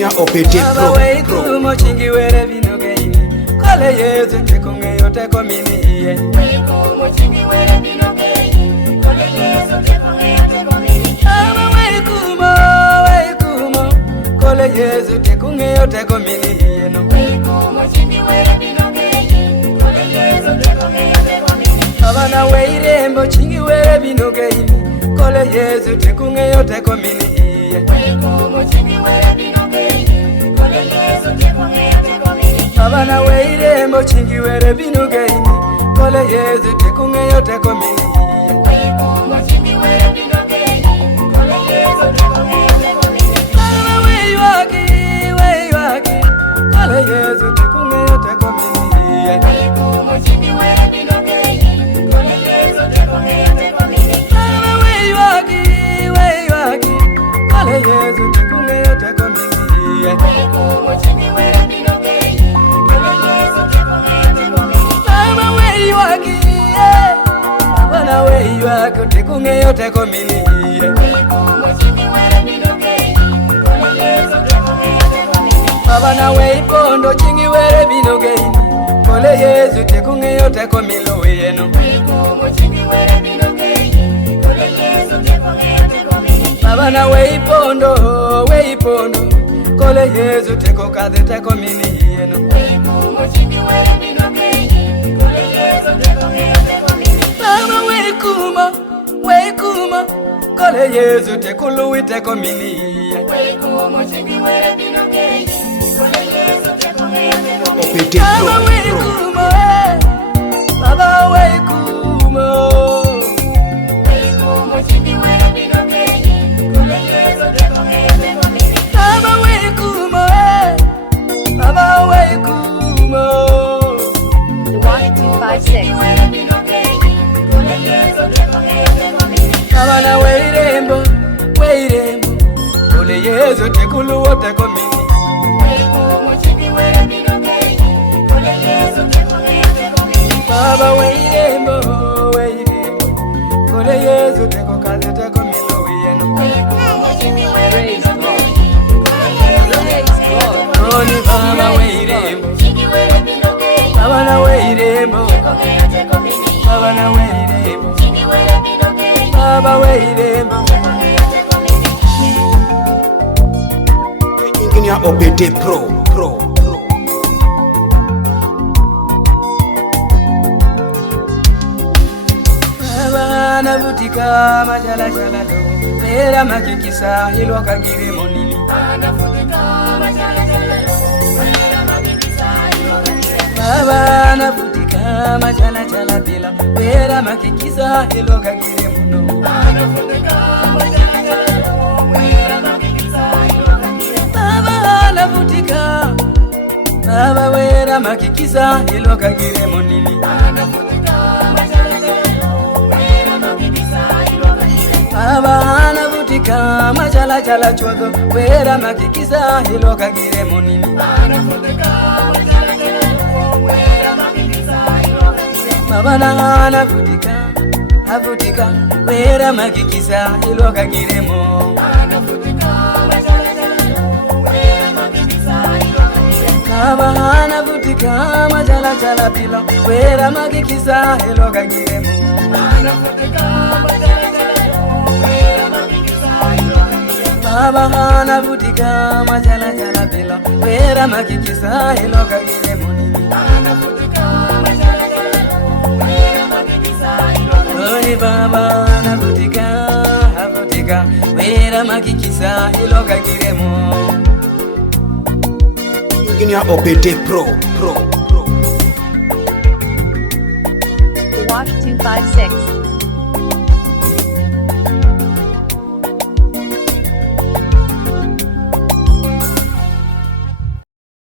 Engineer OPT Pro. Kumo chingi were bino geini. Kole Yesu tekunge yote komini ye. Kumo chingi were bino geini. Kole Yesu tekunge yote komini. Kumo. Kole Yesu tekunge yote komini ye no. Kumo chingi were bino geini. Kole Yesu tekunge yote komini. Abana weirembo chingi were bino geini. Kole Yesu tekunge yote komini ye. Kumo chingi were bino geini. Kole Yesu tekunge yote komini. Abana weirembo chingi were bino geini. Kole Yesu tekunge yote komini ye. Kumo chingi were bino geini. Kole Yesu tekunge yote komini. Abana weiwaki. Kole Yesu tekunge yote komini ye. Kumo chingi were bino geini. Kole Yesu tekunge yote komini. Abana weiwaki. Kole Yesu tekunge yote komini ye. Kumo chingi were bino geini. Kole Yesu tekunge yote komini. Abana weiwaki. Abana weiwaki tekunge yote komini ye. Kumo chingi were bino geini. Kole Yesu tekunge yote komini. Abana weipondo chingi were bino geini. Kole Yesu tekunge yote komilo yeno. Kumo chingi were bino geini. Kole Yesu tekunge yote komini. Abana weipondo. Kole Yesu teko kadhe teko mini yeno. Kumo chingi were bino geini. Kole Yesu tekunge yote komini. Baba weikumo. Kole Yesu tekulu witeko mini ye. Kumo chingi were bino geini. Kole Yesu tekunge yote komini. OPT Baba Pro. weikumo. Baba weikumo. Kumo chingi were bino geini. Kole Yesu tekunge yote komini. Baba weikumo. Baba weikumo. The Watch 256. Were bino geini. Kole Yesu tekunge yote komini. Abana weirembo. Kole Yesu tekulu wote komini. Kumo chingi were bino geini. Kole Yesu tekunge yote komini. Baba weirembo. Kole Yesu teko kadhe teko milo yeno. Kumo chingi were Praise bino God. geini. Kole Yesu Praise God. Koni baba weirembo. chingi were bino geini. Abana weirembo. Tekunge yote komini. Abana weirembo. Chingi were bino geini. Baba weirembo. Tekunge yote komini. Engineer OPT Pro. Abana vutika majala do. Vera makikisa hilo kagire monini. Anafutika majala jala. Wera makikisa ilo kagire. Abana vutika majala bila. Vera makikisa hilo kagire muno. Anafutika majala jala. Wera makikisa ilo kagire. Abana vutika. Baba wera makikisa hilo kagire monini. Anafutika majala jala. Wera makikisa ilo kagire. Abana vutika majala chodho. Wera makikisa hilo kagire monini. Anafutika majala jala. Wera makikisa ilo kagire. Abana avutika. Wera makikisa hilo kagire mo. Anafutika majala jala. Wera makikisa ilo kagire. Abana vutika majala bila. Wera makikisa hilo kagire mo. Anafutika majala jala. Wera makikisa ilo kagire. Abana vutika majala bila. Wera makikisa hilo kagire monini. Anafutika majala jala. Wera makikisa ilo kagire. Oni baba avutika. Wera makikisa hilo kagire mo. Engineer OPT Pro. The Watch 256.